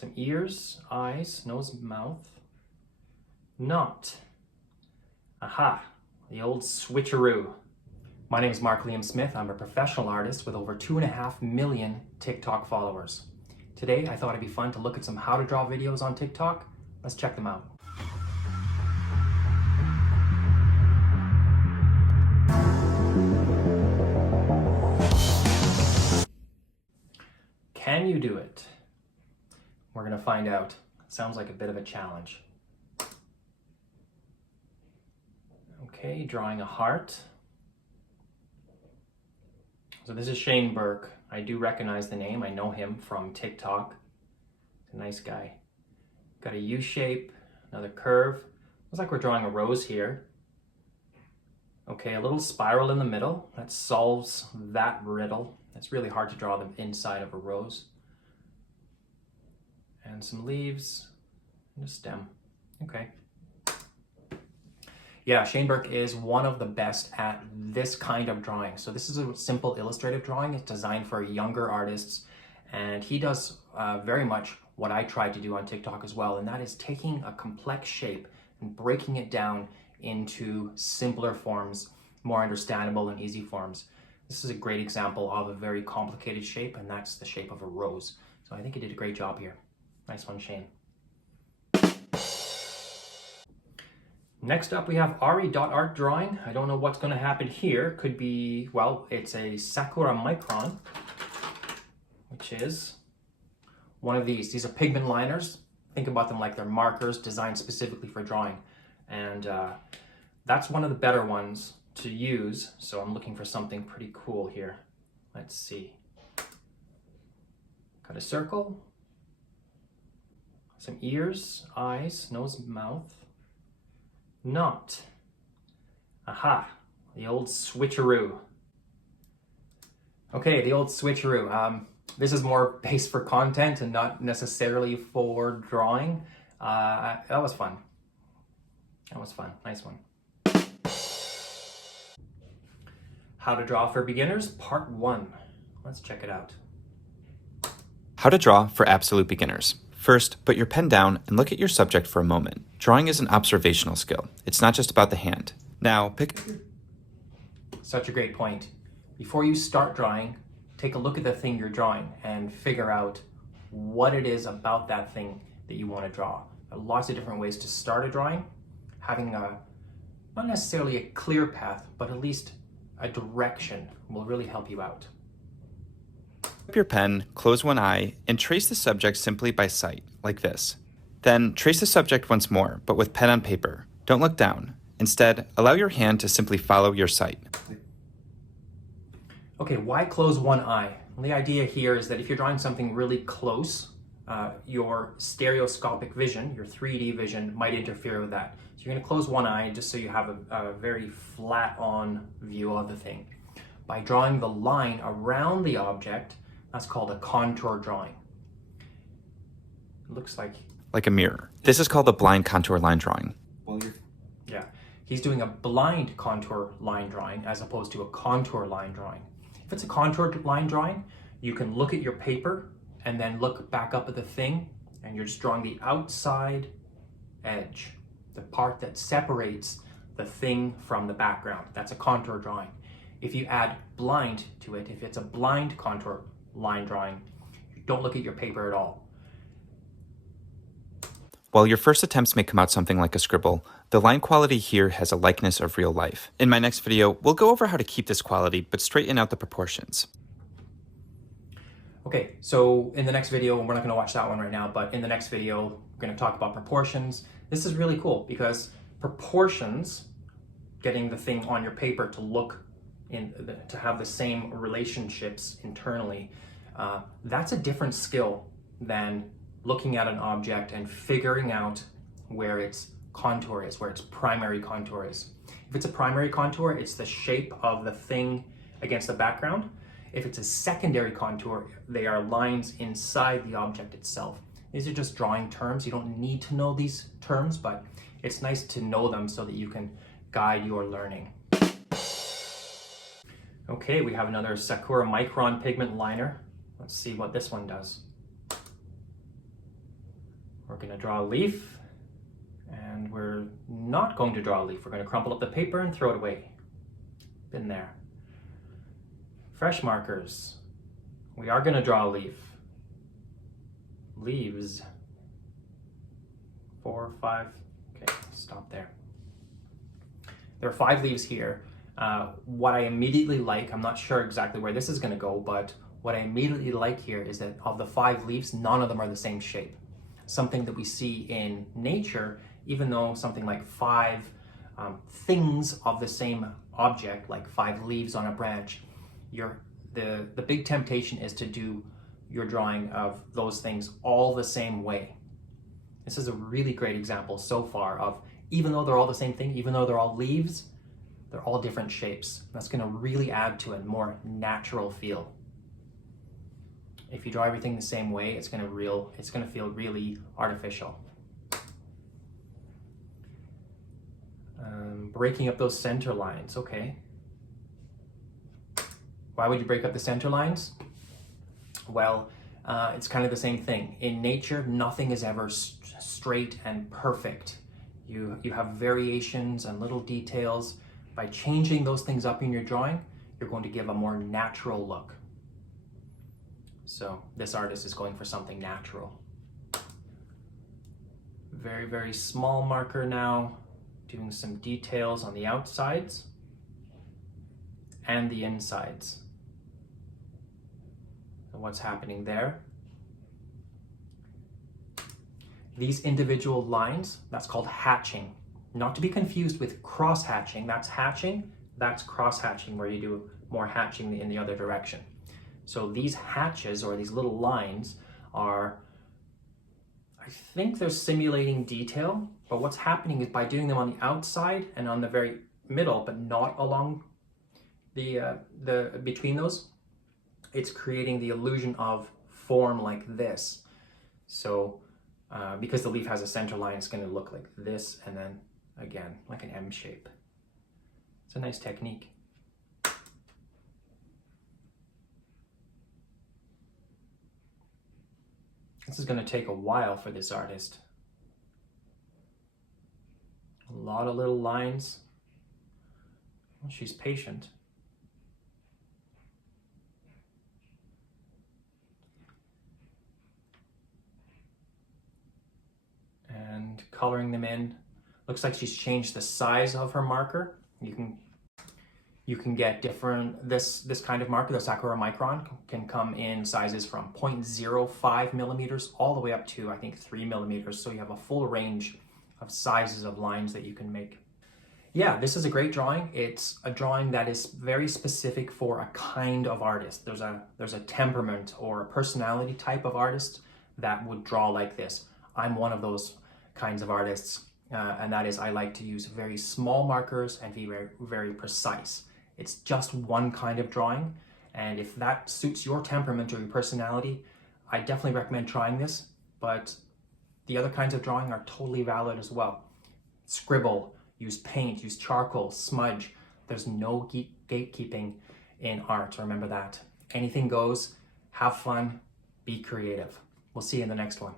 some ears, eyes, nose, mouth. Not. Aha, the old switcheroo. My name is Mark Liam Smith. I'm a professional artist with over 2.5 million TikTok followers. Today, I thought it'd be fun to look at some how to draw videos on TikTok. Let's check them out. Can you do it? We're gonna find out. Sounds like a bit of a challenge. Okay, drawing a heart. So this is Shane Burke. I do recognize the name. I know him from TikTok. He's a nice guy. Got a U shape, another curve. Looks like we're drawing a rose here. Okay, a little spiral in the middle. That solves that riddle. It's really hard to draw the inside of a rose. And some leaves and a stem. Okay. Yeah, Shane Burke is one of the best at this kind of drawing. So this is a simple illustrative drawing. It's designed for younger artists, and he does very much what I tried to do on TikTok as well, and that is taking a complex shape and breaking it down into simpler forms, more understandable and easy forms. This is a great example of a very complicated shape, and that's the shape of a rose. So I think he did a great job here. Nice one, Shane. Next up, we have Ari.art drawing. I don't know what's going to happen here. Could be, well, it's a Sakura Micron, which is one of these. These are pigment liners. Think about them like they're markers designed specifically for drawing. And that's one of the better ones to use. So I'm looking for something pretty cool here. Let's see. Got a circle, some ears, eyes, nose, mouth. Not. Aha, the old switcheroo. Okay, the old switcheroo. This is more based for content and not necessarily for drawing. That was fun. That was fun. Nice one. How to draw for beginners, part 1. Let's check it out. How to draw for absolute beginners. First, put your pen down and look at your subject for a moment. Drawing is an observational skill. It's not just about the hand. Now, pick... Such a great point. Before you start drawing, take a look at the thing you're drawing and figure out what it is about that thing that you want to draw. There are lots of different ways to start a drawing. Having not necessarily a clear path, but at least a direction will really help you out. Up your pen, close one eye, and trace the subject simply by sight, like this. Then trace the subject once more, but with pen on paper. Don't look down. Instead, allow your hand to simply follow your sight. Okay, why close one eye? Well, the idea here is that if you're drawing something really close, your stereoscopic vision, your 3D vision, might interfere with that. So you're going to close one eye just so you have a very flat-on view of the thing. By drawing the line around the object, that's called a contour drawing. It looks like a mirror. This is called a blind contour line drawing. Yeah, he's doing a blind contour line drawing as opposed to a contour line drawing. If it's a contour line drawing, you can look at your paper and then look back up at the thing, and you're just drawing the outside edge, the part that separates the thing from the background. That's a contour drawing. If you add blind to it, if it's a blind contour line drawing, you don't look at your paper at all. While your first attempts may come out something like a scribble, the line quality here has a likeness of real life. In my next video, we'll go over how to keep this quality, but straighten out the proportions. Okay, so in the next video, we're not going to watch that one right now, but in the next video, we're going to talk about proportions. This is really cool because proportions, getting the thing on your paper to look to have the same relationships internally, that's a different skill than looking at an object and figuring out where its contour is, where its primary contour is. If it's a primary contour, it's the shape of the thing against the background. If it's a secondary contour, they are lines inside the object itself. These are just drawing terms. You don't need to know these terms, but it's nice to know them so that you can guide your learning. Okay, we have another Sakura Micron pigment liner. Let's see what this one does. going to draw a leaf, and we're not going to draw a leaf. We're going to crumple up the paper and throw it away. Been there. Fresh markers. We are going to draw a leaf. Leaves. 4, 5. Okay, stop there. There are 5 leaves here. What I immediately like, I'm not sure exactly where this is going to go, but what I immediately like here is that of the 5 leaves, none of them are the same shape. Something that we see in nature, even though something like 5 things of the same object, like 5 leaves on a branch, the big temptation is to do your drawing of those things all the same way. This is a really great example so far of, even though they're all the same thing, even though they're all leaves, they're all different shapes. That's going to really add to a more natural feel. If you draw everything the same way, it's going to feel really artificial. Breaking up those center lines, okay. Why would you break up the center lines? Well, it's kind of the same thing. In nature, nothing is ever straight and perfect. You have variations and little details. By changing those things up in your drawing, you're going to give a more natural look. So this artist is going for something natural. Very, very small marker now, doing some details on the outsides and the insides. And what's happening there? These individual lines, that's called hatching. Not to be confused with cross-hatching. That's hatching, that's cross-hatching, where you do more hatching in the other direction. So these hatches, or these little lines, are, I think they're simulating detail, but what's happening is by doing them on the outside and on the very middle, but not along the between those, it's creating the illusion of form like this. So because the leaf has a center line, it's going to look like this, and then again, like an M shape. It's a nice technique. This is going to take a while for this artist. A lot of little lines. Well, she's patient. And coloring them in. Looks like she's changed the size of her marker. You can get different, this kind of marker, the Sakura Micron, can come in sizes from 0.05 millimeters all the way up to, I think, 3 millimeters. So you have a full range of sizes of lines that you can make. Yeah, this is a great drawing. It's a drawing that is very specific for a kind of artist. There's a temperament or a personality type of artist that would draw like this. I'm one of those kinds of artists, and that is I like to use very small markers and be very, very precise. It's just one kind of drawing, and if that suits your temperament or your personality, I definitely recommend trying this, but the other kinds of drawing are totally valid as well. Scribble, use paint, use charcoal, smudge. There's no gatekeeping in art, remember that. Anything goes, have fun, be creative. We'll see you in the next one.